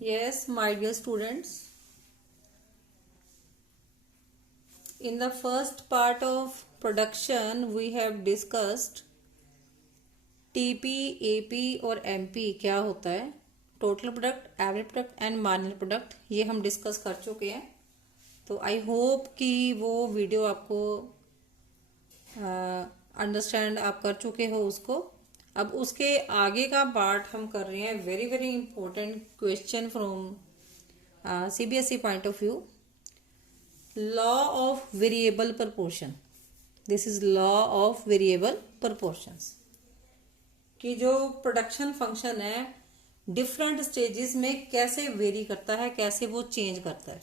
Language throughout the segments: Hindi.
Yes, my dear students, in the first part of production we have discussed TP, AP और MP क्या होता है, total product, average product and marginal product, ये हम डिस्कस कर चुके हैं। तो आई होप कि वो वीडियो आपको अंडरस्टैंड आप कर चुके हो उसको। अब उसके आगे का पार्ट हम कर रहे हैं, very very important question from CBSE point of view. Law of variable proportion, this is law of variable proportions, कि जो प्रोडक्शन फंक्शन है डिफरेंट स्टेजेस में कैसे वेरी करता है, कैसे वो चेंज करता है।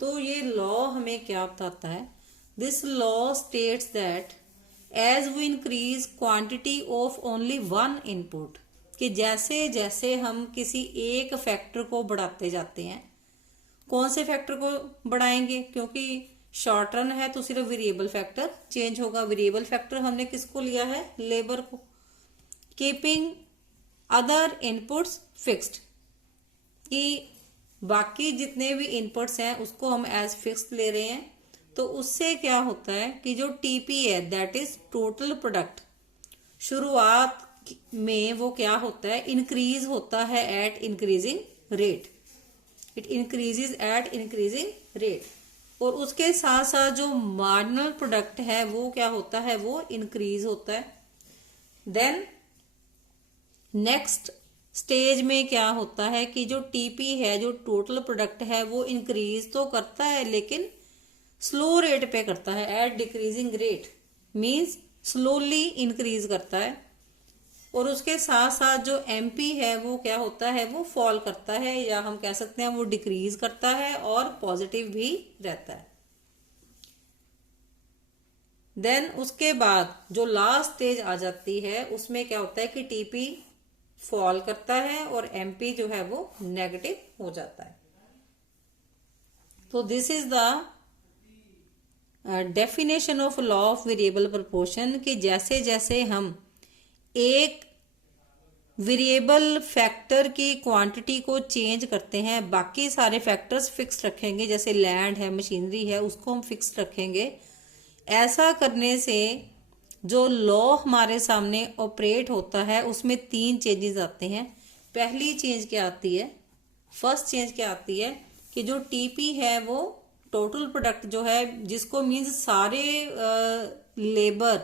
तो ये लॉ हमें क्या बताता है? This law states that as we increase quantity of only one input, कि जैसे जैसे हम किसी एक फैक्टर को बढ़ाते जाते हैं, कौन से फैक्टर को बढ़ाएंगे? क्योंकि शॉर्ट रन है तो सिर्फ वेरिएबल फैक्टर चेंज होगा। वेरिएबल फैक्टर हमने किसको लिया है? लेबर को। कीपिंग अदर इनपुट्स फिक्स्ड, कि बाकी जितने भी इनपुट्स हैं उसको हम एज फिक्स्ड ले रहे हैं। तो उससे क्या होता है कि जो टीपी है, दैट इज टोटल प्रोडक्ट, शुरुआत में वो क्या होता है? इंक्रीज होता है at increasing rate, it increases at increasing rate. और उसके साथ साथ जो मार्जिनल प्रोडक्ट है वो क्या होता है? वो इंक्रीज होता है। देन नेक्स्ट स्टेज में क्या होता है कि जो टीपी है, जो टोटल प्रोडक्ट है, वो इंक्रीज तो करता है लेकिन स्लो रेट पे करता है, at decreasing rate, means slowly increase करता है। और उसके साथ साथ जो एमपी है वो क्या होता है? वो फॉल करता है, या हम कह सकते हैं वो डिक्रीज करता है और पॉजिटिव भी रहता है। देन उसके बाद जो लास्ट स्टेज आ जाती है उसमें क्या होता है कि टीपी फॉल करता है और एमपी जो है वो नेगेटिव हो जाता है। तो this is the definition of law of variable proportion, कि जैसे जैसे हम एक वेरिएबल फैक्टर की क्वांटिटी को चेंज करते हैं, बाकी सारे फैक्टर्स फिक्स रखेंगे, जैसे लैंड है, मशीनरी है, उसको हम फिक्स रखेंगे। ऐसा करने से जो लॉ हमारे सामने ऑपरेट होता है उसमें तीन चेंजेस आते हैं। पहली चेंज क्या आती है? फर्स्ट चेंज क्या आती है कि जो टीपी है वो टोटल प्रोडक्ट जो है, जिसको मीन्स सारे लेबर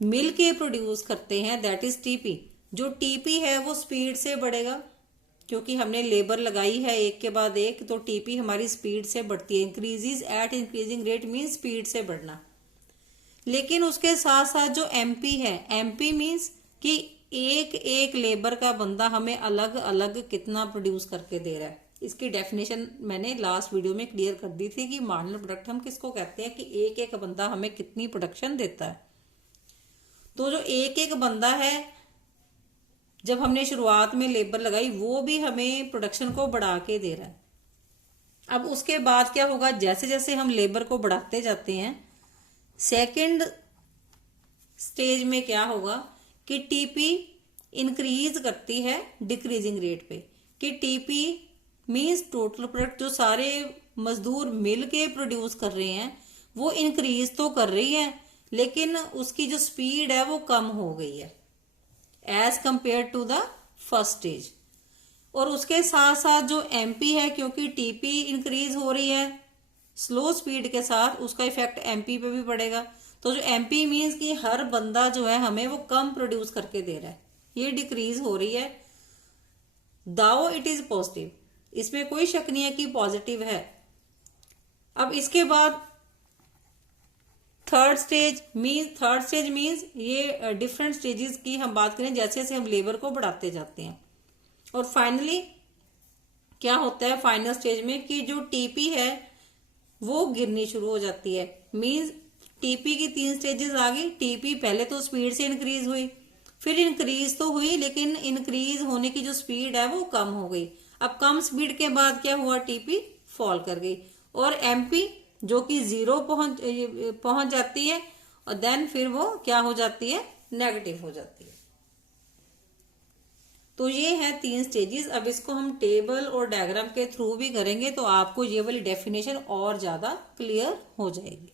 मिल के प्रोड्यूस करते हैं, दैट इज टीपी। जो टीपी है वो स्पीड से बढ़ेगा, क्योंकि हमने लेबर लगाई है एक के बाद एक, तो टीपी हमारी स्पीड से बढ़ती है। Increases at increasing rate means speed से बढ़ना। लेकिन उसके साथ साथ जो एमपी है, एमपी मीन्स कि एक एक लेबर का बंदा हमें अलग अलग कितना प्रोड्यूस करके दे रहा है। इसकी डेफिनेशन मैंने लास्ट वीडियो में क्लियर कर दी थी कि मार्जिनल प्रोडक्ट हम किसको कहते हैं, कि एक एक बंदा हमें कितनी प्रोडक्शन देता है। तो जो एक एक बंदा है, जब हमने शुरुआत में लेबर लगाई, वो भी हमें प्रोडक्शन को बढ़ा के दे रहा है। अब उसके बाद क्या होगा? जैसे जैसे हम लेबर को बढ़ाते जाते हैं, सेकंड स्टेज में क्या होगा कि टीपी इंक्रीज करती है डिक्रीजिंग रेट पे, कि टीपी मींस टोटल प्रोडक्ट, जो सारे मजदूर मिल के प्रोड्यूस कर रहे हैं वो इंक्रीज तो कर रही है, लेकिन उसकी जो स्पीड है वो कम हो गई है as compare to the first stage. और उसके साथ साथ जो एमपी है, क्योंकि टीपी इंक्रीज हो रही है स्लो स्पीड के साथ, उसका इफेक्ट एमपी पे भी पड़ेगा। तो जो एमपी मीन्स कि हर बंदा जो है हमें वो कम प्रोड्यूस करके दे रहा है, ये डिक्रीज हो रही है। दाओ इट इज पॉजिटिव, इसमें कोई शक नहीं है कि पॉजिटिव है। अब इसके बाद थर्ड स्टेज मीन्स ये डिफरेंट स्टेजेस की हम बात करें, जैसे जैसे हम लेबर को बढ़ाते जाते हैं। और फाइनली क्या होता है फाइनल स्टेज में, कि जो टीपी है वो गिरनी शुरू हो जाती है। मीन्स टीपी की तीन स्टेजेस आ गई। टीपी पहले तो स्पीड से इंक्रीज हुई, फिर इंक्रीज तो हुई, लेकिन इंक्रीज होने की जो स्पीड है वो कम हो गई। अब कम स्पीड के बाद क्या हुआ? टीपी फॉल कर गई, और एमपी जो कि जीरो पहुंच जाती है, और देन फिर वो क्या हो जाती है? नेगेटिव हो जाती है। तो ये है 3 स्टेजेस। अब इसको हम टेबल और डायग्राम के थ्रू भी करेंगे तो आपको ये वाली डेफिनेशन और ज्यादा क्लियर हो जाएगी।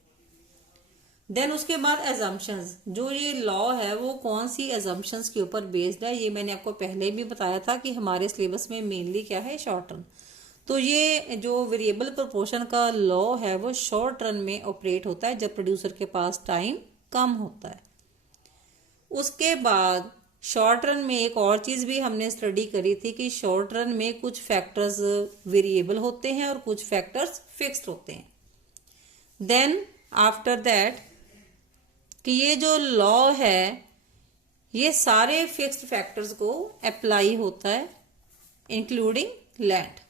देन उसके बाद एजम्पशंस, जो ये लॉ है वो कौन सी एजम्पशंस के ऊपर बेस्ड है, ये मैंने आपको पहले भी बताया था कि हमारे सिलेबस में मेनली क्या है, शॉर्ट रन। तो ये जो वेरिएबल प्रोपोर्शन का लॉ है वो शॉर्ट रन में ऑपरेट होता है जब प्रोड्यूसर के पास टाइम कम होता है। उसके बाद शॉर्ट रन में एक और चीज भी हमने स्टडी करी थी कि शॉर्ट रन में कुछ फैक्टर्स वेरिएबल होते हैं और कुछ फैक्टर्स फिक्स्ड होते हैं। देन आफ्टर दैट कि ये जो लॉ है ये सारे फिक्स्ड फैक्टर्स को अप्लाई होता है इंक्लूडिंग लैंड।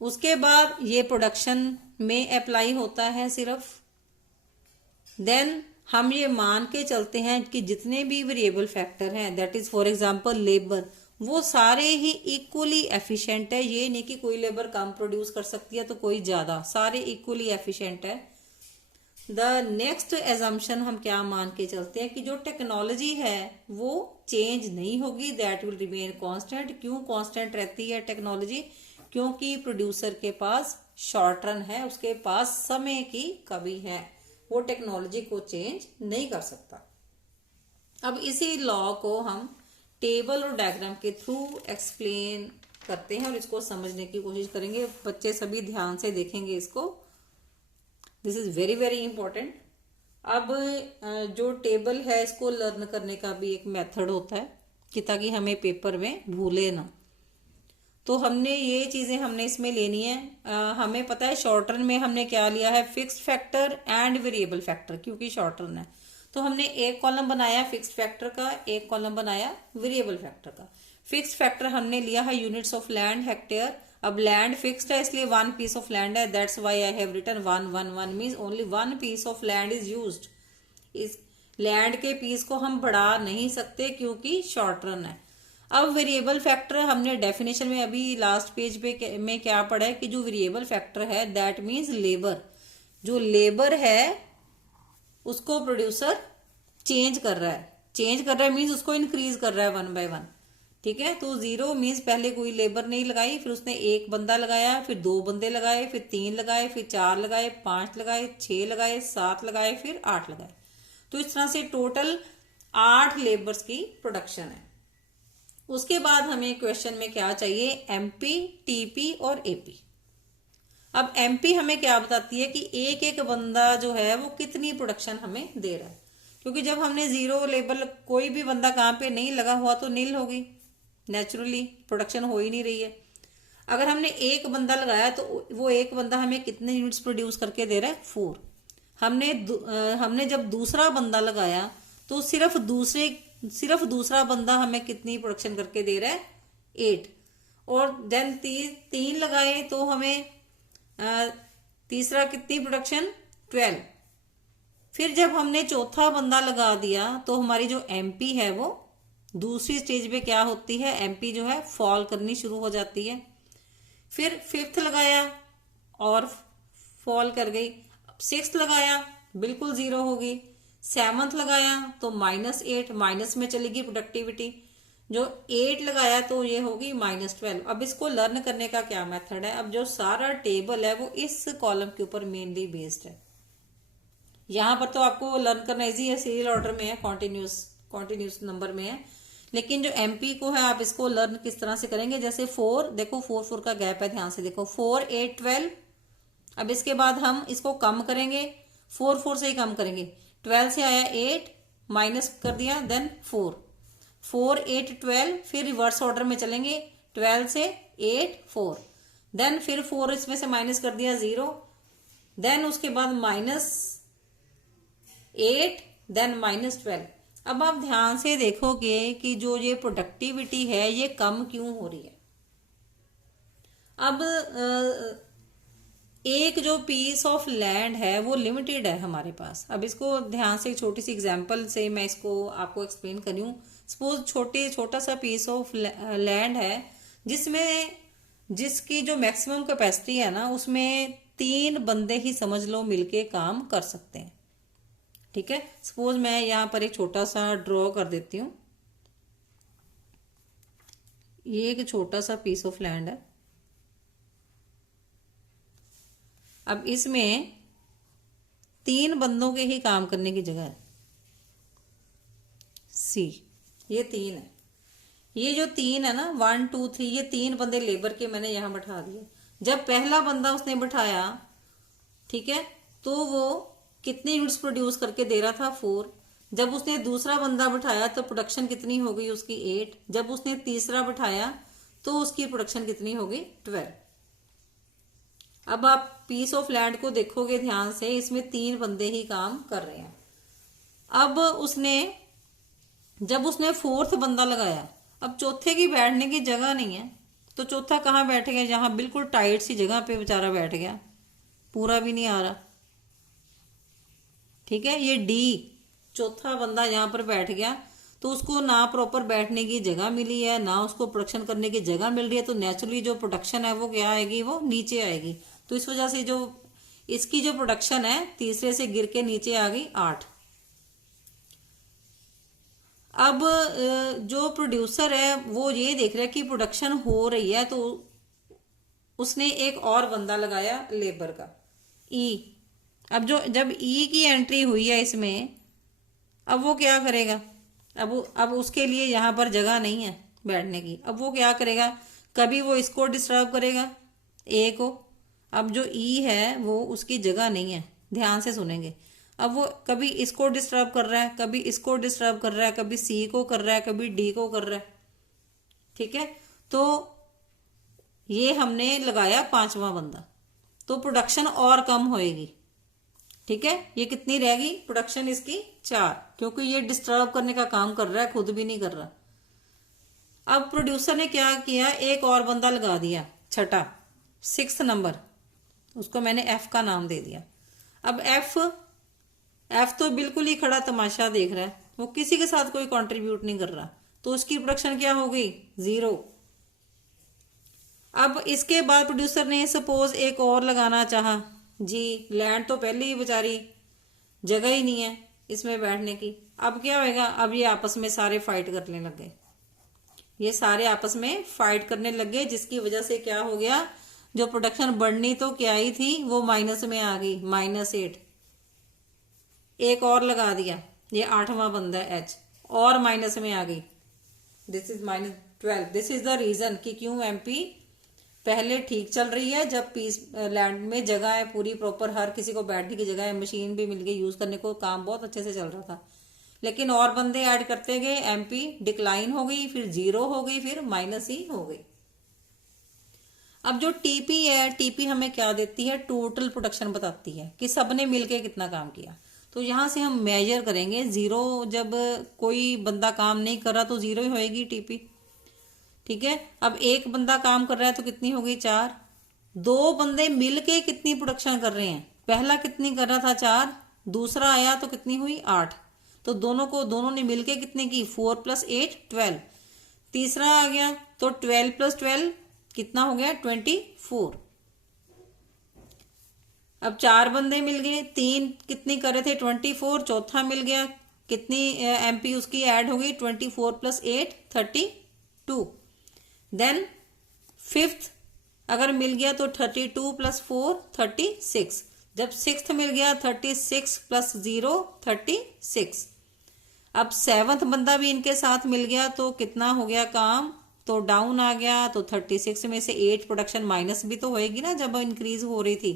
उसके बाद ये प्रोडक्शन में अप्लाई होता है सिर्फ। देन हम ये मान के चलते हैं कि जितने भी वेरिएबल फैक्टर हैं, that is for example labour, वो सारे ही इक्वली एफिशिएंट है। ये नहीं कि कोई लेबर कम प्रोड्यूस कर सकती है तो कोई ज्यादा, सारे इक्वली एफिशिएंट है। द नेक्स्ट एजम्पशन हम क्या मान के चलते हैं कि जो टेक्नोलॉजी है वो चेंज नहीं होगी, दैट विल रिमेन कांस्टेंट। क्यों कांस्टेंट रहती है टेक्नोलॉजी? क्योंकि प्रोड्यूसर के पास शॉर्ट रन है, उसके पास समय की कमी है, वो टेक्नोलॉजी को चेंज नहीं कर सकता। अब इसी लॉ को हम टेबल और डायग्राम के थ्रू एक्सप्लेन करते हैं और इसको समझने की कोशिश करेंगे। बच्चे सभी ध्यान से देखेंगे इसको, this is very very important. अब जो टेबल है इसको लर्न करने का भी एक मेथड होता है कि ताकि हमें पेपर में भूले ना। तो हमने ये चीजें हमने इसमें लेनी है। हमें पता है शॉर्ट रन में हमने क्या लिया है, fixed factor and variable factor, क्योंकि शॉर्ट रन है तो हमने एक कॉलम बनाया फिक्स्ड फैक्टर का, एक कॉलम बनाया वेरिएबल फैक्टर का। फिक्स्ड फैक्टर हमने लिया है यूनिट्स ऑफ लैंड, हेक्टेयर। अब लैंड फिक्स्ड है इसलिए 1 पीस ऑफ लैंड है, that's why I have written 1 1 1 means only 1 piece of land is used. इस लैंड के पीस को हम बढ़ा नहीं सकते क्योंकि शॉर्ट रन है। अब वेरिएबल फैक्टर हमने डेफिनेशन में अभी लास्ट पेज पे में क्या पढ़ा है कि जो वेरिएबल फैक्टर है दैट मींस लेबर। जो लेबर है उसको प्रोड्यूसर चेंज कर रहा है, चेंज कर रहा है मींस उसको इंक्रीज कर रहा है 1 by 1। ठीक है, तो 0 मींस पहले कोई लेबर नहीं लगाई, फिर उसने एक बंदा लगाया, फिर 2 बंदे लगाए, फिर 3 लगाए, फिर 4 लगाए, 5 लगाए, 6 लगाए, 7 लगाए, फिर 8 लगाए। तो इस तरह से टोटल 8 लेबर्स की प्रोडक्शन है। उसके बाद हमें क्वेश्चन में क्या चाहिए, एमपी, टीपी और एपी। अब एमपी हमें क्या बताती है कि एक एक बंदा जो है वो कितनी प्रोडक्शन हमें दे रहा है, क्योंकि जब हमने 0 लेबर, कोई भी बंदा काम पे नहीं लगा हुआ तो नील होगी, नेचुरली प्रोडक्शन हो ही नहीं रही है। अगर हमने एक बंदा लगाया तो वो एक बंदा हमें कितने यूनिट्स प्रोड्यूस करके दे रहा है, 4। हमने जब दूसरा बंदा लगाया तो सिर्फ दूसरा बंदा हमें कितनी प्रोडक्शन करके दे रहा है, 8। और देन 3 लगाए तो हमें तीसरा कितनी प्रोडक्शन, 12। फिर जब हमने चौथा बंदा लगा दिया तो हमारी जो एमपी है वो दूसरी स्टेज पे क्या होती है, एमपी जो है फॉल करनी शुरू हो जाती है। फिर 5th लगाया और फॉल कर गई, 6th लगाया बिल्कुल 0 होगी, 7th लगाया तो -8, माइनस में चलेगी प्रोडक्टिविटी। जो 8 लगाया तो ये होगी -12। अब इसको लर्न करने का क्या मेथड है, अब जो सारा टेबल है वो इस कॉलम के ऊपर मेनली बेस्ड है। यहाँ पर तो आपको लर्न करना इजी है, सीरियल ऑर्डर में है, कॉन्टिन्यूस नंबर में है। लेकिन जो एमपी को है आप इसको लर्न किस तरह से करेंगे, जैसे 4 देखो 4 का गैप है, ध्यान से देखो 4 8 12। अब इसके बाद हम इसको कम करेंगे, 4 से ही कम करेंगे, 12 से आया 8 माइनस कर दिया, देन 4 8 12। फिर रिवर्स ऑर्डर में चलेंगे, 12 से 8 4, देन फिर 4 इसमें से माइनस कर दिया 0, देन उसके बाद -8 देन -12। अब आप ध्यान से देखोगे कि जो ये प्रोडक्टिविटी है ये कम क्यों हो रही है। अब एक जो पीस ऑफ लैंड है वो लिमिटेड है हमारे पास। अब इसको ध्यान से एक छोटी सी एग्जांपल से मैं इसको आपको एक्सप्लेन करी हूँ। सपोज छोटा सा पीस ऑफ लैंड है जिसकी जो मैक्सिमम कैपेसिटी है ना उसमें 3 बंदे ही समझ लो मिलके काम कर सकते हैं। ठीक है, सपोज मैं यहाँ पर एक छोटा सा ड्रॉ कर देती हूँ। ये एक छोटा सा पीस ऑफ लैंड है। अब इसमें 3 बंदों के ही काम करने की जगह है। सी, ये 3 है। ये जो 3 है ना, 1 2 3, ये 3 बंदे लेबर के मैंने यहां बैठा दिए। जब पहला बंदा उसने बैठाया, ठीक है, तो वो कितने यूनिट्स प्रोड्यूस करके दे रहा था? 4। जब उसने दूसरा बंदा बैठाया तो प्रोडक्शन कितनी हो गई उसकी? 8। जब उसने तीसरा बैठाया तो उसकी प्रोडक्शन कितनी हो गई? 12। अब आप पीस ऑफ लैंड को देखोगे ध्यान से, इसमें 3 बंदे ही काम कर रहे हैं। अब जब उसने 4th बंदा लगाया, अब चौथे की बैठने की जगह नहीं है, तो चौथा कहाँ बैठ गया? जहां बिल्कुल टाइट सी जगह पे बेचारा बैठ गया, पूरा भी नहीं आ रहा। ठीक है, ये डी, चौथा बंदा यहाँ पर बैठ गया, तो उसको ना प्रॉपर बैठने की जगह मिली है, ना उसको प्रोडक्शन करने की जगह मिल रही है, तो नेचुरली जो प्रोडक्शन है वो क्या आएगी? वो नीचे आएगी। तो इस वजह से जो इसकी जो प्रोडक्शन है तीसरे से गिर के नीचे आ गई 8। अब जो प्रोड्यूसर है वो ये देख रहा है कि प्रोडक्शन हो रही है, तो उसने एक और बंदा लगाया लेबर का, ई। अब जब ई की एंट्री हुई है इसमें, अब वो क्या करेगा? अब उसके लिए यहाँ पर जगह नहीं है बैठने की। अब वो क्या करेगा? कभी वो इसको डिस्टर्ब करेगा, ए को। अब जो ई है वो उसकी जगह नहीं है, ध्यान से सुनेंगे। अब वो कभी इसको डिस्टर्ब कर रहा है, कभी इसको डिस्टर्ब कर रहा है, कभी सी को कर रहा है, कभी डी को कर रहा है। ठीक है, तो ये हमने लगाया 5वां बंदा, तो प्रोडक्शन और कम होएगी। ठीक है, ये कितनी रहेगी प्रोडक्शन इसकी? 4, क्योंकि ये डिस्टर्ब करने का काम कर रहा है, खुद भी नहीं कर रहा। अब प्रोड्यूसर ने क्या किया? एक और बंदा लगा दिया, छठा, 6th नंबर, उसको मैंने एफ का नाम दे दिया। अब एफ तो बिल्कुल ही खड़ा तमाशा देख रहा है, वो किसी के साथ कोई कंट्रीब्यूट नहीं कर रहा, तो उसकी प्रोडक्शन क्या हो गई? 0। अब इसके बाद प्रोड्यूसर ने सपोज एक और लगाना चाहा जी, लैंड तो पहले ही बेचारी जगह ही नहीं है इसमें बैठने की। अब क्या होएगा? अब ये आपस में सारे फाइट करने लग गए, ये सारे आपस में फाइट करने लग गए, जिसकी वजह से क्या हो गया? जो प्रोडक्शन बढ़नी तो क्या ही थी वो माइनस में आ गई, -8। एक और लगा दिया, ये 8वां बंदा है एच, और माइनस में आ गई, this is -12। This is the reason कि क्यों एमपी पहले ठीक चल रही है, जब पीस लैंड में जगह है पूरी प्रॉपर, हर किसी को बैठने की जगह है, मशीन भी मिल गई यूज करने को, काम बहुत अच्छे से चल रहा था। लेकिन और बंदे ऐड करते गए, एमपी डिक्लाइन हो गई, फिर 0 हो गई, फिर माइनस ही हो गई। अब जो टीपी है, टीपी हमें क्या देती है? टोटल प्रोडक्शन बताती है कि सबने मिलके कितना काम किया। तो यहां से हम मेजर करेंगे, 0 जब कोई बंदा काम नहीं कर रहा तो 0 ही होएगी टीपी। ठीक है, अब एक बंदा काम कर रहा है तो कितनी हो गई? 4। 2 बंदे मिलके कितनी प्रोडक्शन कर रहे हैं? पहला कितनी कर रहा था? 4, दूसरा आया तो कितनी हुई? 8। तो दोनों ने मिलके कितने की? 4 + 8 12। तीसरा आ गया तो 12 + 12 कितना हो गया? 24। अब 4 बंदे मिल गए, 3 कितनी कर रहे थे? 24। चौथा मिल गया, कितनी एमपी उसकी ऐड हो गई? 24 + 8 32। देन 5th अगर मिल गया तो 32 + 4 36। जब 6th मिल गया 36 + 0 36। अब 7th बंदा भी इनके साथ मिल गया तो कितना हो गया काम? तो डाउन आ गया, तो 36 में से 8 प्रोडक्शन माइनस भी तो होएगी ना जब इंक्रीज हो रही थी।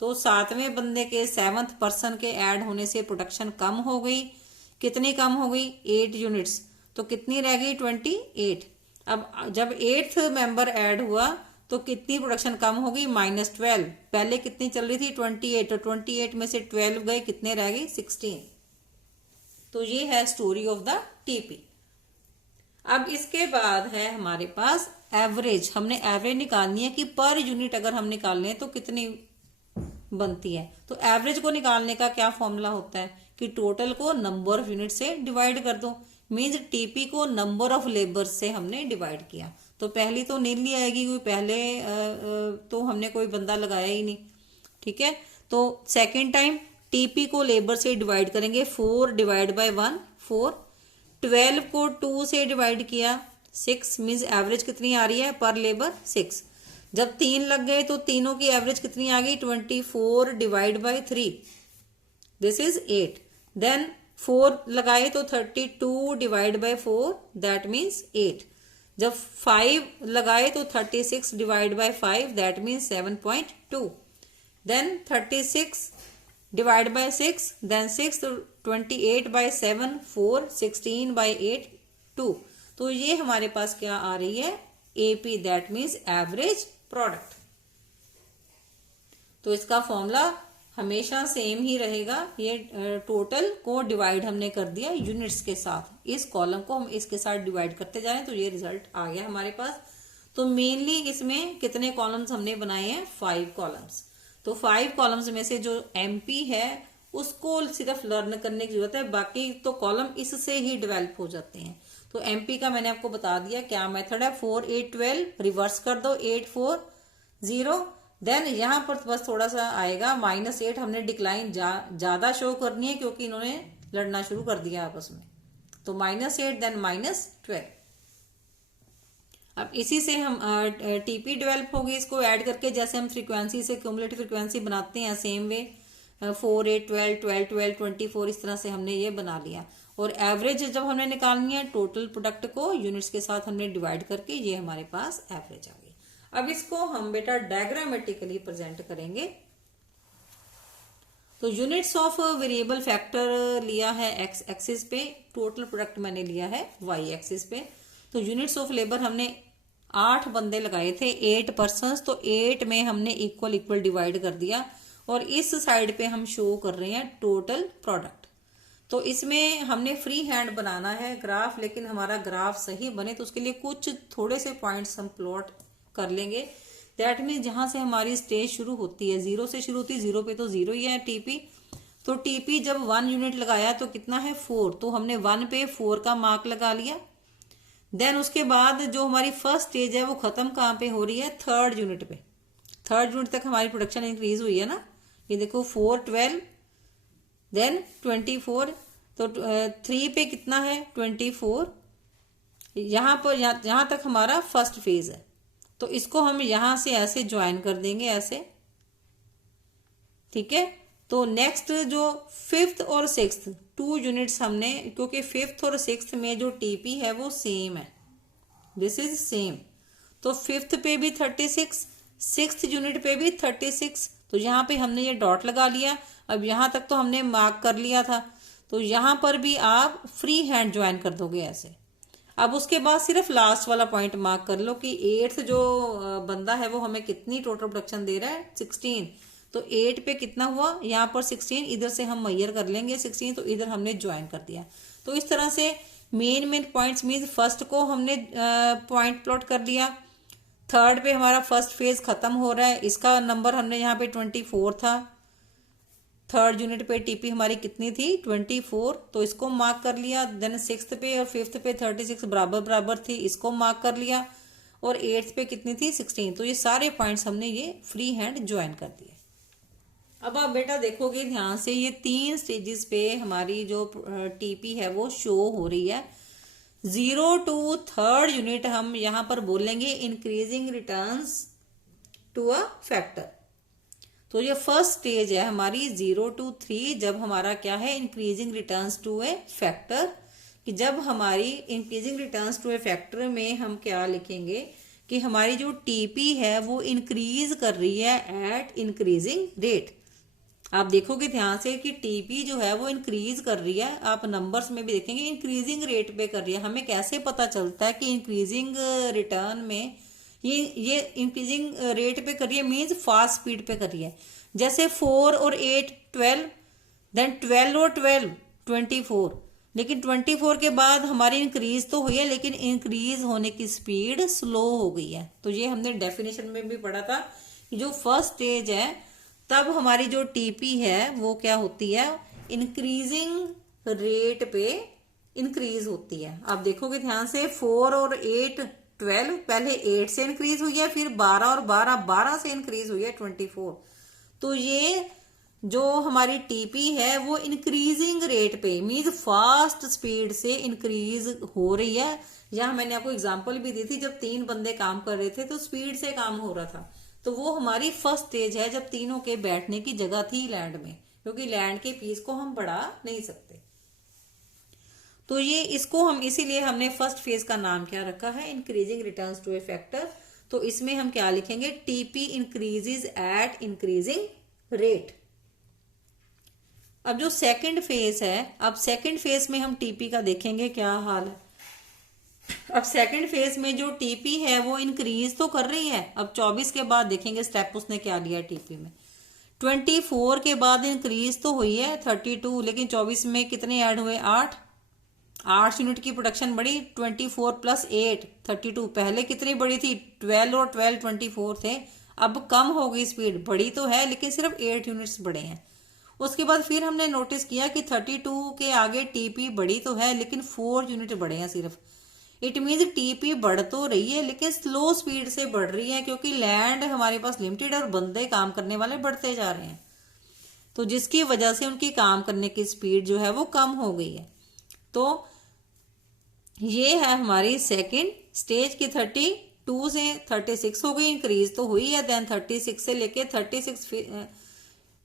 तो 7वें बंदे के 7th पर्सन के ऐड होने से प्रोडक्शन कम हो गई। कितनी कम हो गई? 8 यूनिट्स। तो कितनी रह गई? 28। अब जब 8th मेंबर ऐड हुआ तो कितनी प्रोडक्शन कम हो गई? -12। पहले कितनी चल रही थी? 28। तो 28 में से 12 गए, कितने रह गई? 16। तो ये है स्टोरी ऑफ द टीपी। अब इसके बाद है हमारे पास एवरेज। हमने एवरेज निकालनी है कि पर यूनिट अगर हम निकालने तो कितनी बनती है। तो एवरेज को निकालने का क्या फॉर्मूला होता है कि टोटल को नंबर ऑफ यूनिट से डिवाइड कर दो। मींस टीपी को नंबर ऑफ लेबर से हमने डिवाइड किया। तो पहली तो नीली आएगी, कोई पहले तो हमने कोई बंदा लगाया ही नहीं। ठीक है, तो सेकेंड टाइम टीपी को लेबर से डिवाइड करेंगे। 4 / 1 4। 12 को 2 से डिवाइड किया, 6 मीन्स एवरेज कितनी आ रही है पर लेबर 6। जब 3 लग गए तो तीनों की एवरेज कितनी आ गई 24 divide by 3, this is 8। Then 4 लगाए तो 32 डिवाइड बाई 4, दैट मीन्स 8। जब 5 लगाए तो 36 divide by 5, that means 7.2। Then 36 divide by 6, then 6, तो 28 बाय 7 4, 16 बाय 8 2। तो ये हमारे पास क्या आ रही है AP, that means average product. तो इसका फॉर्मूला हमेशा सेम ही रहेगा। ये टोटल को डिवाइड हमने कर दिया यूनिट्स के साथ, इस कॉलम को हम इसके साथ डिवाइड करते जाएं तो ये रिजल्ट आ गया हमारे पास। तो मेनली इसमें कितने कॉलम्स हमने बनाए हैं 5 कॉलम्स। तो 5 कॉलम्स में से जो एमपी है उसको सिर्फ लर्न करने की जरूरत है, बाकी तो कॉलम इससे ही डेवलप हो जाते हैं। तो एमपी का मैंने आपको बता दिया क्या मेथड है, 4 8 12 रिवर्स कर दो 8 4 0। देन यहां पर बस थोड़ा सा आएगा -8, हमने डिक्लाइन ज्यादा शो करनी है क्योंकि इन्होंने लड़ना शुरू कर दिया आपस में। तो -8 देन -12। अब इसी से हम टीपी डेवलप होगी इसको ऐड करके, जैसे हम फ्रीक्वेंसी से क्यूमुलेटिव फ्रीक्वेंसी बनाते हैं सेम वे 4 8 12 12 12 24, इस तरह से हमने ये बना लिया। और एवरेज जब हमने निकालनी है टोटल प्रोडक्ट को यूनिट्स के साथ हमने डिवाइड करके ये हमारे पास एवरेज आ गई। अब इसको हम बेटा डायग्रामेटिकली प्रेजेंट करेंगे। तो यूनिट्स ऑफ वेरिएबल फैक्टर लिया है एक्स एक्सिस पे, टोटल प्रोडक्ट मैंने लिया है वाई एक्सिस पे। तो यूनिट्स ऑफ लेबर हमने 8 बंदे लगाए थे, 8 पर्सन, तो 8 में हमने इक्वल इक्वल डिवाइड कर दिया और इस साइड पे हम शो कर रहे हैं टोटल प्रोडक्ट। तो इसमें हमने फ्री हैंड बनाना है ग्राफ, लेकिन हमारा ग्राफ सही बने तो उसके लिए कुछ थोड़े से पॉइंट्स हम प्लॉट कर लेंगे। दैट मीन जहां से हमारी स्टेज शुरू होती है 0 से शुरू होती है, 0 पे तो 0 ही है टीपी। तो टीपी जब 1 यूनिट लगाया तो कितना है 4, तो हमने 1 पे 4 का मार्क लगा लिया। देन उसके बाद जो हमारी फर्स्ट स्टेज है वो खत्म कहाँ पे हो रही है 3rd यूनिट पे। 3rd यूनिट तक हमारी प्रोडक्शन इंक्रीज हुई है ना, ये देखो 4 12 देन 24। तो 3 पे कितना है 24, यहाँ पर यहाँ तक हमारा फर्स्ट फेज है। तो इसको हम यहां से ऐसे ज्वाइन कर देंगे ऐसे, ठीक है। तो नेक्स्ट जो 5th और 6th 2 यूनिट्स हमने, क्योंकि 5th और 6th में जो टीपी है वो सेम है, दिस इज सेम। तो 5th पे भी 36, 6th यूनिट पे भी 36। तो यहाँ पे हमने ये डॉट लगा लिया। अब यहाँ तक तो हमने मार्क कर लिया था, तो यहाँ पर भी आप फ्री हैंड ज्वाइन कर दोगे ऐसे। अब उसके बाद सिर्फ लास्ट वाला पॉइंट मार्क कर लो कि 8th जो बंदा है वो हमें कितनी टोटल प्रोडक्शन दे रहा है 16। तो 8 पे कितना हुआ यहाँ पर 16, इधर से हम मैयर कर लेंगे 16, तो इधर हमने ज्वाइन कर दिया। तो इस तरह से मेन पॉइंट्स मीन फर्स्ट को हमने पॉइंट प्लॉट कर लिया। 3rd पे हमारा फर्स्ट फेज खत्म हो रहा है, इसका नंबर हमने यहाँ पे 24 था। 3rd यूनिट पे टीपी हमारी कितनी थी 24, तो इसको मार्क कर लिया। देन 6th पे और 5th पे 36 बराबर बराबर थी, इसको मार्क कर लिया। और 8th पे कितनी थी 16। तो ये सारे पॉइंट्स हमने ये फ्री हैंड ज्वाइन कर दिए। अब आप बेटा देखोगे ध्यान से, ये 3 स्टेजेस पे हमारी जो टीपी है वो शो हो रही है। 0 to 3rd यूनिट हम यहाँ पर बोलेंगे increasing returns to a factor. तो ये फर्स्ट स्टेज है हमारी 0 to 3, जब हमारा क्या है increasing returns to a factor. कि जब हमारी increasing returns to a factor में हम क्या लिखेंगे कि हमारी जो टीपी है वो इंक्रीज कर रही है एट इंक्रीजिंग रेट। आप देखोगे ध्यान से कि टीपी जो है वो इंक्रीज कर रही है, आप नंबर्स में भी देखेंगे इंक्रीजिंग रेट पे कर रही है। हमें कैसे पता चलता है कि इंक्रीजिंग रिटर्न में ये इंक्रीजिंग रेट पे कर रही है, मीन्स फास्ट स्पीड पे कर रही है। जैसे 4 और 8 12, देन 12 और 12 24। लेकिन 24 के बाद हमारी इंक्रीज तो हुई है, लेकिन इंक्रीज होने की स्पीड स्लो हो गई है। तो ये हमने डेफिनेशन में भी पढ़ा था कि जो फर्स्ट स्टेज है तब हमारी जो टीपी है वो क्या होती है इंक्रीजिंग रेट पे इंक्रीज होती है। आप देखोगे ध्यान से 4 और 8 12, पहले 8 से इंक्रीज हुई है, फिर 12 और 12 12 से इंक्रीज हुई है 24। तो ये जो हमारी टीपी है वो इंक्रीजिंग रेट पे मीन्स फास्ट स्पीड से इंक्रीज हो रही है। यहाँ मैंने आपको एग्जांपल भी दी थी, जब 3 बंदे काम कर रहे थे तो स्पीड से काम हो रहा था, तो वो हमारी फर्स्ट स्टेज है जब तीनों के बैठने की जगह थी लैंड में, क्योंकि लैंड के पीस को हम बढ़ा नहीं सकते। तो ये इसको हम इसीलिए हमने फर्स्ट फेज का नाम क्या रखा है, increasing returns to a factor. तो इसमें हम क्या लिखेंगे, TP increases at increasing rate. अब जो सेकंड फेज है, अब सेकंड फेज में हम टीपी का देखेंगे क्या हाल है। अब सेकंड फेज में जो टीपी है वो इंक्रीज तो कर रही है। अब 24 के बाद देखेंगे स्टेप उसने क्या लिया टीपी में। 24 के बाद इंक्रीज तो हुई है 32, लेकिन 24 में कितने ऐड हुए, 8 यूनिट की प्रोडक्शन बढ़ी। 24 प्लस 8 32, पहले कितनी बढ़ी थी, 12 और 12 24 थे। अब कम हो गई स्पीड, बढ़ी तो है लेकिन सिर्फ 8 यूनिट्स बढ़े हैं। उसके बाद फिर हमने नोटिस किया कि 32 के आगे टीपी बढ़ी तो है लेकिन 4 यूनिट बढ़े हैं सिर्फ। इट मीन्स टीपी बढ़ तो रही है लेकिन स्लो स्पीड से बढ़ रही है, क्योंकि लैंड हमारे पास लिमिटेड और बंदे काम करने वाले बढ़ते जा रहे हैं, तो जिसकी वजह से उनकी काम करने की स्पीड जो है वो कम हो गई है। तो ये है हमारी सेकेंड स्टेज की 32 से 36 हो गई, इंक्रीज तो हुई है। देन 36 से लेके 36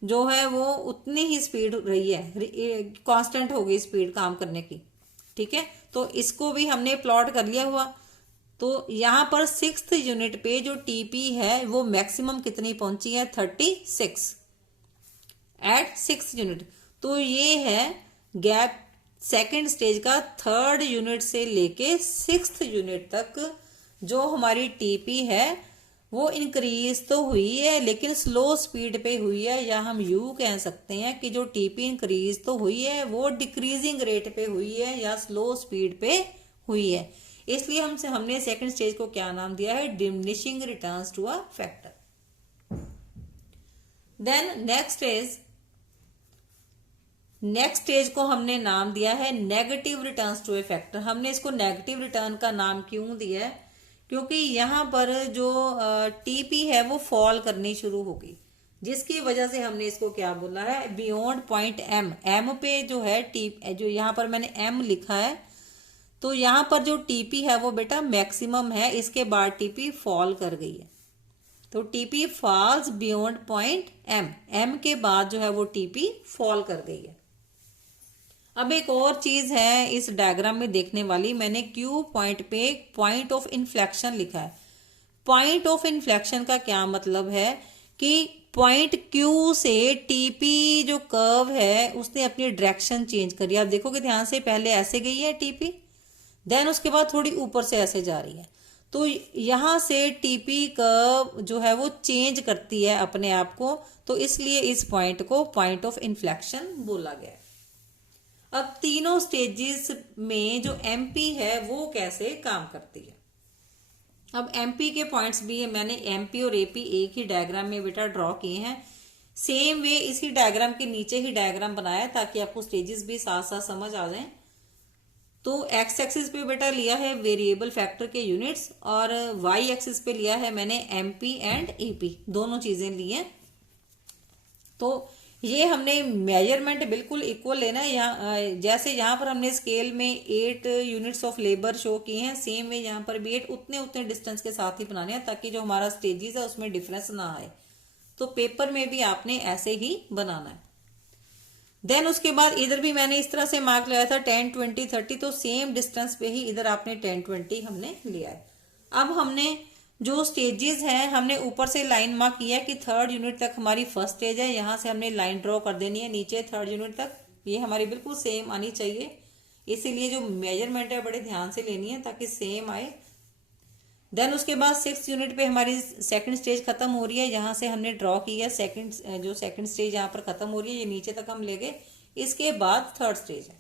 जो है वो उतनी ही स्पीड रही है, कांस्टेंट हो गई स्पीड काम करने की। ठीक है, तो इसको भी हमने प्लॉट कर लिया हुआ। तो यहां पर 6th यूनिट पे जो टीपी है वो मैक्सिमम कितनी पहुंची है, 36 एट 6 यूनिट। तो ये है गैप सेकेंड स्टेज का 3rd यूनिट से लेके 6th यूनिट तक जो हमारी टीपी है वो इंक्रीज तो हुई है लेकिन स्लो स्पीड पे हुई है, या हम यू कह सकते हैं कि जो टीपी इंक्रीज तो हुई है वो डिक्रीजिंग रेट पे हुई है या स्लो स्पीड पे हुई है। इसलिए हमने सेकंड स्टेज को क्या नाम दिया है, diminishing returns to a factor. Then next stage को हमने नाम दिया है negative returns to a factor. हमने इसको नेगेटिव रिटर्न का नाम क्यों दिया है, क्योंकि यहाँ पर जो टीपी है वो फॉल करनी शुरू होगी, जिसकी वजह से हमने इसको क्या बोला है, बियॉन्ड पॉइंट एम पे जो है जो यहाँ पर मैंने एम लिखा है, तो यहाँ पर जो टीपी है वो बेटा मैक्सिमम है, इसके बाद टीपी फॉल कर गई है। तो TP falls beyond point M के बाद जो है वो टीपी फॉल कर गई है। अब एक और चीज है इस डायग्राम में देखने वाली, मैंने क्यू पॉइंट पे पॉइंट ऑफ इन्फ्लेक्शन लिखा है। पॉइंट ऑफ इन्फ्लेक्शन का क्या मतलब है कि पॉइंट क्यू से टीपी जो कर्व है उसने अपनी डायरेक्शन चेंज करी। आप देखोगे ध्यान से, पहले ऐसे गई है टीपी, देन उसके बाद थोड़ी ऊपर से ऐसे जा रही है। तो यहां से टीपी कर्व जो है वो चेंज करती है अपने आप को, तो इसलिए इस पॉइंट को पॉइंट ऑफ इन्फ्लेक्शन बोला गया है। अब तीनों स्टेजेस में जो एमपी है वो कैसे काम करती है। अब एमपी के पॉइंट्स भी है, मैंने एमपी और एपी एक ही डायग्राम में बेटा ड्रॉ किए हैं। सेम वे इसी डायग्राम के नीचे ही डायग्राम बनाया ताकि आपको स्टेजेस भी साथ साथ समझ आ जाएं। तो एक्स एक्सिस पे बेटा लिया है वेरिएबल फैक्टर के यूनिट्स, और वाई एक्सिस पे लिया है मैंने एमपी एंड एपी, दोनों चीजें ली हैं। तो ये हमने मेजरमेंट बिल्कुल इक्वल लेना है। यहाँ जैसे यहाँ पर हमने स्केल में 8 यूनिट्स ऑफ लेबर शो किए हैं, सेम वे यहाँ पर भी 8 उतने डिस्टेंस के साथ ही बनाने हैं ताकि जो हमारा स्टेजेस है उसमें डिफरेंस ना आए। तो पेपर में भी आपने ऐसे ही बनाना है। देन उसके बाद इधर भी मैंने इस तरह से मार्क लगाया था 10 20 30, तो सेम डिस्टेंस पे ही इधर आपने 10 20 हमने लिया है। अब हमने जो स्टेजेस हैं हमने ऊपर से लाइन मार्क किया कि 3rd यूनिट तक हमारी फर्स्ट स्टेज है, यहां से हमने लाइन ड्रॉ कर देनी है नीचे 3rd यूनिट तक, ये हमारी बिल्कुल सेम आनी चाहिए। इसीलिए जो मेजरमेंट है बड़े ध्यान से लेनी है ताकि सेम आए। देन उसके बाद 6th यूनिट पे हमारी सेकंड स्टेज खत्म हो रही है, यहाँ से हमने ड्रॉ किया जो सेकंड स्टेज यहाँ पर खत्म हो रही है, ये नीचे तक हम ले गए। इसके बाद 3rd स्टेज है।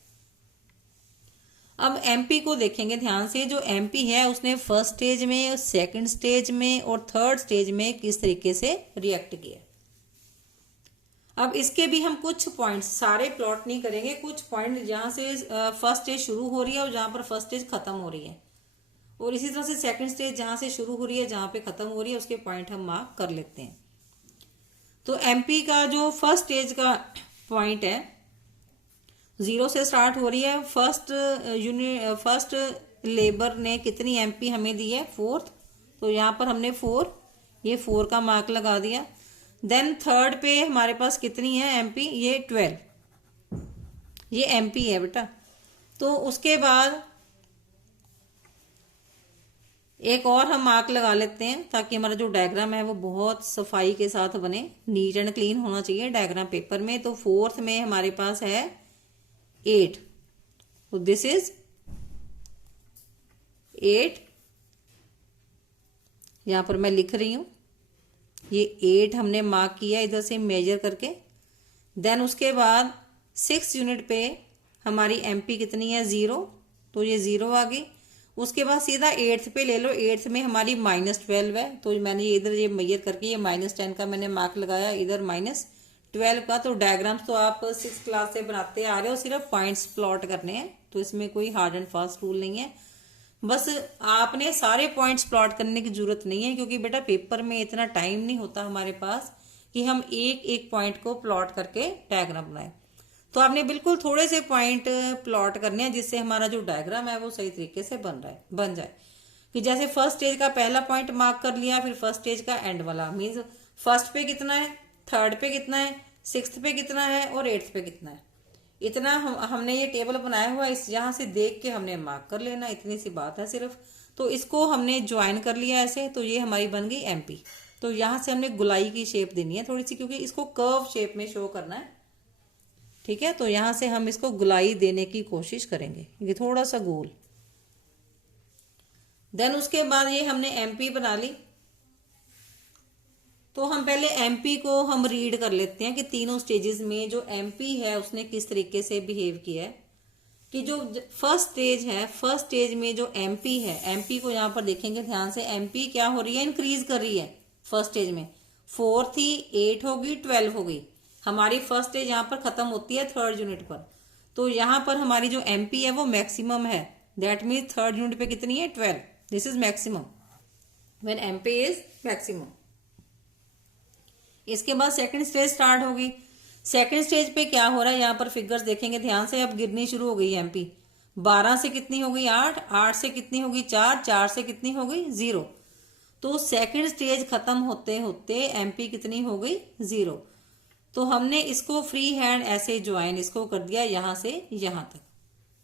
अब एमपी को देखेंगे ध्यान से, जो एमपी है उसने फर्स्ट स्टेज में, सेकंड स्टेज में और 3rd स्टेज में किस तरीके से रिएक्ट किया। अब इसके भी हम कुछ पॉइंट्स, सारे प्लॉट नहीं करेंगे, कुछ पॉइंट जहां से फर्स्ट स्टेज शुरू हो रही है और जहां पर फर्स्ट स्टेज खत्म हो रही है, और इसी तरह से सेकंड स्टेज जहां से शुरू हो रही है जहां पे खत्म हो रही है उसके पॉइंट हम मार्क कर लेते हैं। तो एमपी का जो फर्स्ट स्टेज का पॉइंट है 0 से स्टार्ट हो रही है। फर्स्ट लेबर ने कितनी एमपी हमें दी है 4, तो यहाँ पर हमने 4, ये 4 का मार्क लगा दिया। देन थर्ड पे हमारे पास कितनी है एमपी, ये 12, ये एमपी है बेटा। तो उसके बाद एक और हम मार्क लगा लेते हैं ताकि हमारा जो डायग्राम है वो बहुत सफाई के साथ बने, नीट एंड क्लीन होना चाहिए डायग्राम पेपर में। तो फोर्थ में हमारे पास है 8, तो दिस इज 8, यहां पर मैं लिख रही हूं, ये 8 हमने मार्क किया इधर से मेजर करके। देन उसके बाद 6 यूनिट पे हमारी एमपी कितनी है 0, तो ये 0 आ गई। उसके बाद सीधा 8th पे ले लो, 8th में हमारी -12 है, तो मैंने ये इधर ये मेजर करके ये -10 का मैंने मार्क लगाया, इधर -12 का। तो डायग्राम्स तो आप 6th क्लास से बनाते आ रहे हो, सिर्फ पॉइंट्स प्लॉट करने हैं, तो इसमें कोई हार्ड एंड फास्ट रूल नहीं है। बस आपने सारे पॉइंट्स प्लॉट करने की जरूरत नहीं है, क्योंकि बेटा पेपर में इतना टाइम नहीं होता हमारे पास कि हम एक एक पॉइंट को प्लॉट करके डायग्राम बनाए। तो आपने बिल्कुल थोड़े से पॉइंट प्लॉट करने हैं जिससे हमारा जो डायग्राम है वो सही तरीके से बन जाए। कि जैसे फर्स्ट स्टेज का पहला पॉइंट मार्क कर लिया, फिर फर्स्ट स्टेज का एंड वाला, मीन्स फर्स्ट पे कितना है, थर्ड पे कितना है, 6th पे कितना है और 8th पे कितना है, इतना हमने ये टेबल बनाया हुआ है, इस यहाँ से देख के हमने मार्क कर लेना, इतनी सी बात है सिर्फ। तो इसको हमने ज्वाइन कर लिया ऐसे, तो ये हमारी बन गई एमपी। तो यहाँ से हमने गुलाई की शेप देनी है थोड़ी सी, क्योंकि इसको कर्व शेप में शो करना है, ठीक है। तो यहां से हम इसको गुलाई देने की कोशिश करेंगे, ये थोड़ा सा गोल। देन उसके बाद ये हमने एमपी बना ली। तो हम पहले एमपी को हम रीड कर लेते हैं कि तीनों स्टेजेस में जो एमपी है उसने किस तरीके से बिहेव किया है। कि जो फर्स्ट स्टेज है, फर्स्ट स्टेज में जो एमपी है, एमपी को यहां पर देखेंगे ध्यान से, एमपी क्या हो रही है, इंक्रीज कर रही है। फर्स्ट स्टेज में 4 थी, 8 होगी, 12 हो गई। हमारी फर्स्ट स्टेज यहाँ पर खत्म होती है थर्ड यूनिट पर, तो यहाँ पर हमारी जो एमपी है वो मैक्सिमम है। दैट मीन्स थर्ड यूनिट पे कितनी है 12, this is maximum when MP is maximum. इसके बाद सेकंड स्टेज स्टार्ट होगी। सेकंड स्टेज पे क्या हो रहा है, यहाँ पर फिगर्स देखेंगे ध्यान से, अब गिरनी शुरू हो गई एमपी। 12 से कितनी हो गई 8, 8 से कितनी होगी 4, 4 से कितनी हो गई 0। तो सेकंड स्टेज खत्म होते होते एमपी कितनी हो गई 0। तो हमने इसको फ्री हैंड ऐसे ज्वाइन इसको कर दिया यहां से यहां तक।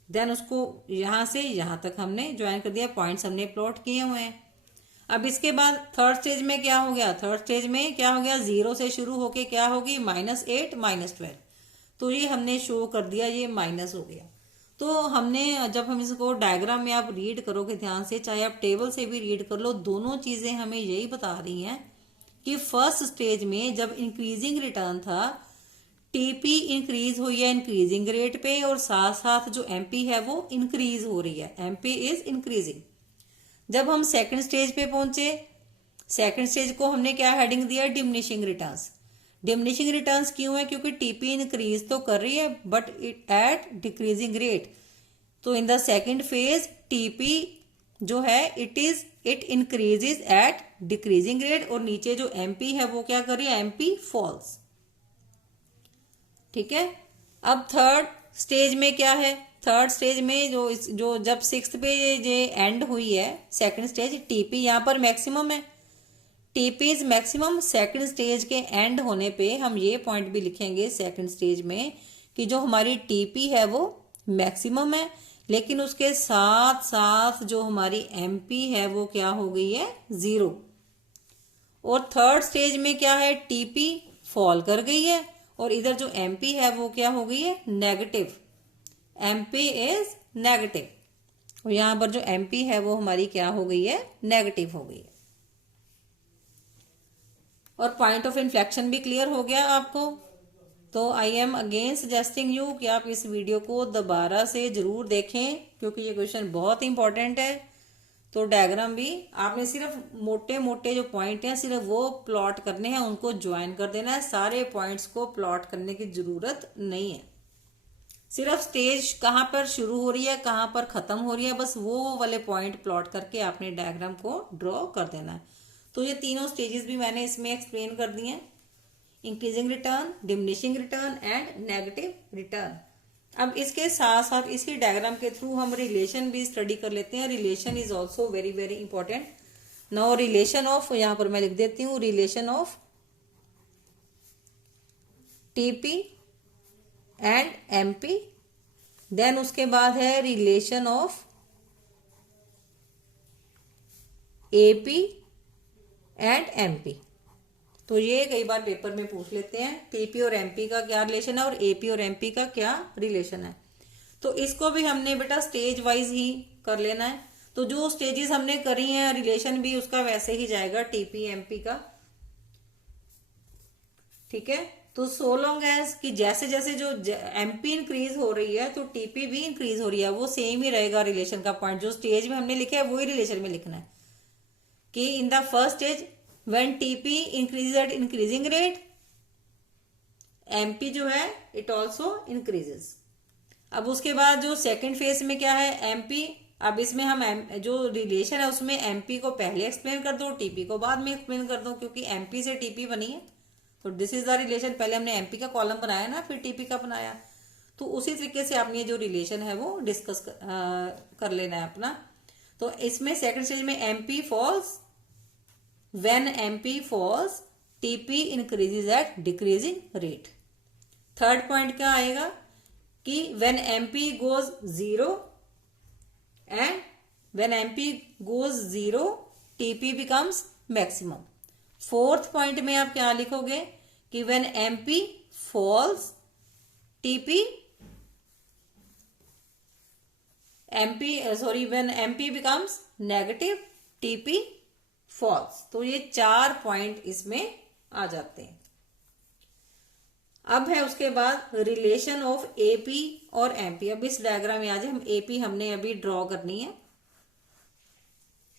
देन उसको यहां से यहां तक हमने ज्वाइन कर दिया, पॉइंट्स हमने प्लॉट किए हुए हैं। अब इसके बाद थर्ड स्टेज में क्या हो गया, थर्ड स्टेज में क्या हो गया, 0 से शुरू होके क्या होगी -8 -12। तो ये हमने शो कर दिया, ये माइनस हो गया। तो हमने जब हम इसको डायग्राम में आप रीड करोगे ध्यान से, चाहे आप टेबल से भी रीड कर लो, दोनों चीजें हमें यही बता रही हैं कि फर्स्ट स्टेज में जब इंक्रीजिंग रिटर्न था, टीपी इंक्रीज हुई है इंक्रीजिंग रेट पे, और साथ साथ जो एमपी है वो इंक्रीज हो रही है, एमपी इज इंक्रीजिंग। जब हम सेकंड स्टेज पे पहुंचे, सेकंड स्टेज को हमने क्या हेडिंग दिया, डिमिनिशिंग रिटर्न्स। डिमिनिशिंग रिटर्न्स क्यों है, क्योंकि टीपी इंक्रीज तो कर रही है but it at decreasing rate. तो in the second phase TP जो है it increases at decreasing rate, और नीचे जो एमपी है वो क्या कर रही है, एमपी फॉल्स, ठीक है। अब थर्ड स्टेज में क्या है, थर्ड स्टेज में जो जब 6th पे ये एंड हुई है सेकंड स्टेज, टीपी यहाँ पर मैक्सिमम है, TP is maximum. Second stage के एंड होने पे हम ये पॉइंट भी लिखेंगे सेकंड स्टेज में कि जो हमारी टीपी है वो मैक्सिमम है, लेकिन उसके साथ साथ जो हमारी एमपी है वो क्या हो गई है 0। और थर्ड स्टेज में क्या है, टीपी फॉल कर गई है, और इधर जो एमपी है वो क्या हो गई है नेगेटिव, एमपी इज नेगेटिव। और यहां पर जो एमपी है वो हमारी क्या हो गई है, नेगेटिव हो गई है। और पॉइंट ऑफ इन्फ्लेक्शन भी क्लियर हो गया आपको। तो I am again suggesting you कि आप इस वीडियो को दोबारा से जरूर देखें, क्योंकि ये क्वेश्चन बहुत इंपॉर्टेंट है। तो डायग्राम भी आपने सिर्फ मोटे मोटे जो पॉइंट हैं सिर्फ वो प्लॉट करने हैं, उनको ज्वाइन कर देना है, सारे पॉइंट्स को प्लॉट करने की जरूरत नहीं है। सिर्फ स्टेज कहाँ पर शुरू हो रही है कहाँ पर खत्म हो रही है, बस वो वाले पॉइंट प्लॉट करके आपने डायग्राम को ड्रॉ कर देना है। तो ये तीनों स्टेजेस भी मैंने इसमें एक्सप्लेन कर दिए हैं। Increasing return, diminishing return and negative return. अब इसके साथ साथ इसी डायग्राम के थ्रू हम रिलेशन भी स्टडी कर लेते हैं। Relation is also very very important. Now relation of, यहां पर मैं लिख देती हूं relation of TP and MP. Then उसके बाद है relation of AP and MP. तो ये कई बार पेपर में पूछ लेते हैं टीपी और एमपी का क्या रिलेशन है और एपी और एमपी का क्या रिलेशन है। तो इसको भी हमने बेटा स्टेज वाइज ही कर लेना है। तो जो स्टेजेस हमने करी हैं रिलेशन भी उसका वैसे ही जाएगा टीपी एमपी का। ठीक है, तो सो लॉन्ग एज कि जैसे जैसे जो एमपी इंक्रीज हो रही है तो टीपी भी इंक्रीज हो रही है, वो सेम ही रहेगा रिलेशन का पॉइंट। जो स्टेज में हमने लिखा है वही रिलेशन में लिखना है कि in the first stage when TP increases at increasing rate, MP जो है it also increases। अब उसके बाद जो सेकंड फेज में क्या है MP, अब इसमें हम जो रिलेशन है उसमें MP को पहले एक्सप्लेन कर दो, TP को बाद में एक्सप्लेन कर दो, क्योंकि MP से TP बनी है। तो दिस इज द रिलेशन। पहले हमने MP का कॉलम बनाया ना, फिर TP का बनाया। तो उसी तरीके से आपने जो रिलेशन है वो डिस्कस कर लेना है अपना। तो इसमें सेकंड स्टेज में MP falls when MP falls TP increases at decreasing rate। Third point क्या आएगा कि when MP goes zero and when MP goes zero TP becomes maximum। Fourth point में आप क्या लिखोगे कि when MP falls when MP becomes negative TP falls. तो ये 4 पॉइंट इसमें आ जाते हैं। अब है उसके बाद रिलेशन ऑफ एपी और एमपी। अब इस डायग्राम में आज हम एपी हमने अभी ड्रॉ करनी है।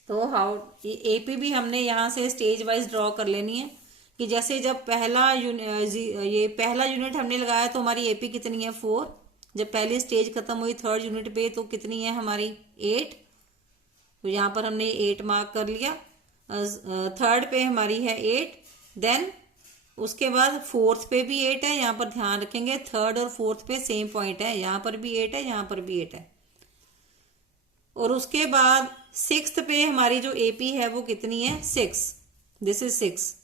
तो हाउ एपी भी हमने यहां से स्टेज वाइज ड्रॉ कर लेनी है कि जैसे जब पहला यूनिट हमने लगाया तो हमारी एपी कितनी है 4। जब पहली स्टेज खत्म हुई थर्ड यूनिट पे तो कितनी है हमारी 8। तो यहां पर हमने 8 मार्क कर लिया। थर्ड पे हमारी है 8। देन उसके बाद फोर्थ पे भी 8 है। यहाँ पर ध्यान रखेंगे थर्ड और फोर्थ पे सेम पॉइंट है, यहाँ पर भी 8 है, यहाँ पर भी 8 है। और उसके बाद सिक्स्थ पे हमारी जो एपी है वो कितनी है 6। This is 6।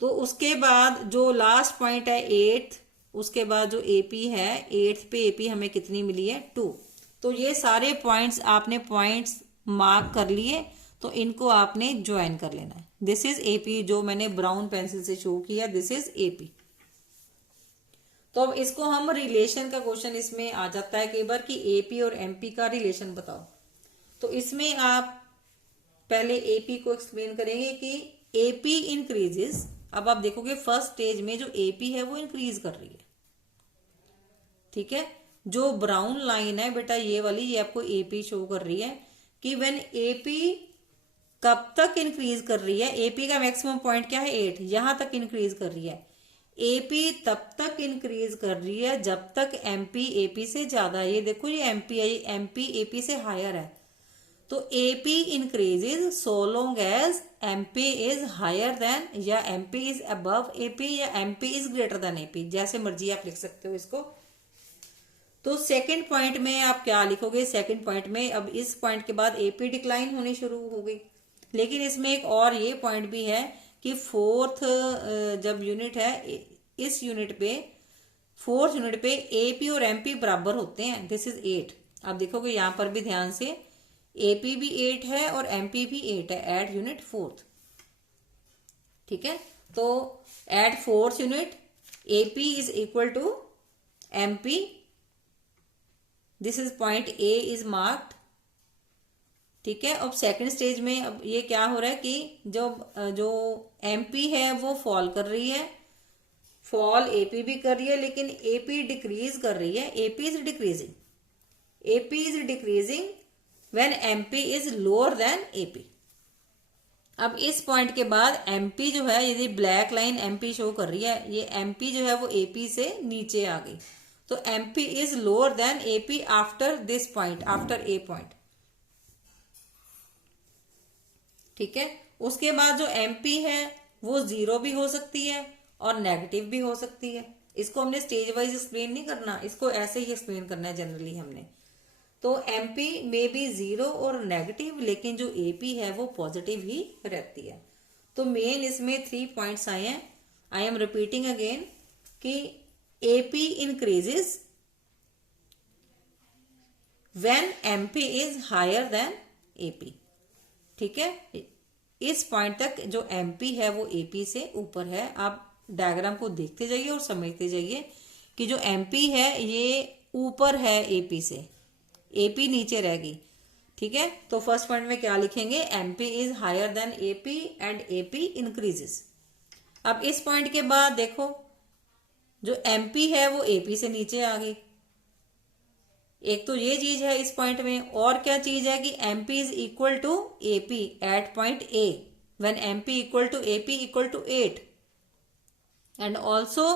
तो उसके बाद जो लास्ट पॉइंट है 8th, उसके बाद जो एपी है 8th पे एपी हमें कितनी मिली है 2। तो ये सारे पॉइंट्स आपने पॉइंट्स मार्क कर लिए, तो इनको आपने ज्वाइन कर लेना है। दिस इज एपी, जो मैंने ब्राउन पेंसिल से शो किया, दिस इज एपी। तो अब इसको हम रिलेशन का क्वेश्चन इसमें आ जाता है कई बार कि एपी और एमपी का रिलेशन बताओ। तो इसमें आप पहले एपी को एक्सप्लेन करेंगे कि एपी इंक्रीजेस। अब आप देखोगे फर्स्ट स्टेज में जो एपी है वो इंक्रीज कर रही है। ठीक है, जो ब्राउन लाइन है बेटा ये वाली, ये आपको एपी शो कर रही है कि व्हेन एपी कब तक इंक्रीज कर रही है। एपी का मैक्सिमम पॉइंट क्या है 8, यहां तक इंक्रीज कर रही है। एपी तब तक इंक्रीज कर रही है जब तक एमपी एपी से ज्यादा है। ये देखो ये एमपी एपी से हायर है। तो AP increases so long as MP is higher than, या एमपी इज अबव एपी, या MP is greater than AP, जैसे मर्जी आप लिख सकते हो इसको। तो सेकंड पॉइंट में आप क्या लिखोगे, सेकंड पॉइंट में अब इस पॉइंट के बाद एपी डिक्लाइन होनी शुरू हो गई। लेकिन इसमें एक और ये पॉइंट भी है कि फोर्थ जब यूनिट है इस यूनिट पे, फोर्थ यूनिट पे एपी और एमपी बराबर होते हैं। This is 8। आप देखोगे यहां पर भी ध्यान से एपी भी 8 है और एमपी भी 8 है एट यूनिट फोर्थ। ठीक है, तो at fourth unit AP is equal to MP. This is point A is marked. ठीक है, अब सेकंड स्टेज में अब ये क्या हो रहा है कि जो एमपी है वो फॉल कर रही है, फॉल एपी भी कर रही है, लेकिन एपी डिक्रीज कर रही है। AP is decreasing, AP is decreasing when MP is lower than AP. अब इस पॉइंट के बाद एमपी जो है, यदि ब्लैक लाइन एमपी शो कर रही है, ये एमपी जो है वो एपी से नीचे आ गई। तो MP is lower than AP after this point, after a point. ठीक है, उसके बाद जो एमपी है वो जीरो भी हो सकती है और नेगेटिव भी हो सकती है। इसको हमने स्टेज वाइज एक्सप्लेन नहीं करना, इसको ऐसे ही एक्सप्लेन करना है जनरली हमने। तो एमपी में भी जीरो और नेगेटिव, लेकिन जो एपी है वो पॉजिटिव ही रहती है। तो मेन इसमें 3 पॉइंट्स आए हैं। आई एम रिपीटिंग अगेन कि AP increases when MP is higher than AP. ठीक है, इस पॉइंट तक जो एमपी है वो एपी से ऊपर है। आप डायग्राम को देखते जाइए और समझते जाइए कि जो एमपी है ये ऊपर है एपी से, एपी नीचे रहेगी। ठीक है, तो फर्स्ट पॉइंट में क्या लिखेंगे, MP is higher than AP and AP increases. अब इस पॉइंट के बाद देखो, जो एमपी है वो एपी से नीचे आ गई। एक तो ये चीज है इस पॉइंट में, और क्या चीज है कि MP is equal to AP at point A when MP equal to AP equal to 8 and also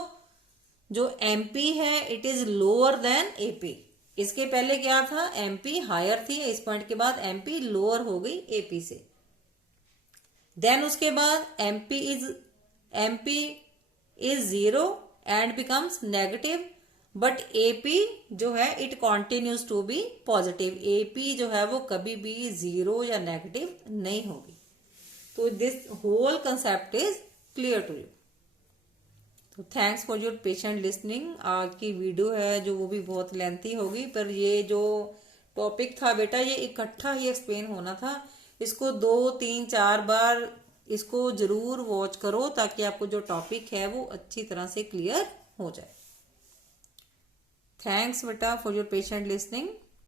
जो एमपी है it is lower than AP. इसके पहले क्या था, एमपी हायर थी, इस पॉइंट के बाद एमपी लोअर हो गई एपी से। देन उसके बाद MP is zero and becomes negative, but AP जो है it continues to be positive. AP जो है वो कभी भी जीरो या नेगेटिव नहीं होगी। तो this whole concept is clear to you. तो thanks for your patient listening. आज की वीडियो है जो वो भी बहुत लेंथी होगी, पर ये जो टॉपिक था बेटा ये इकट्ठा ही एक्सप्लेन होना था। इसको 2, 3, 4 बार इसको जरूर वॉच करो ताकि आपको जो टॉपिक है वो अच्छी तरह से क्लियर हो जाए। थैंक्स बेटा फॉर योर पेशेंट लिसनिंग।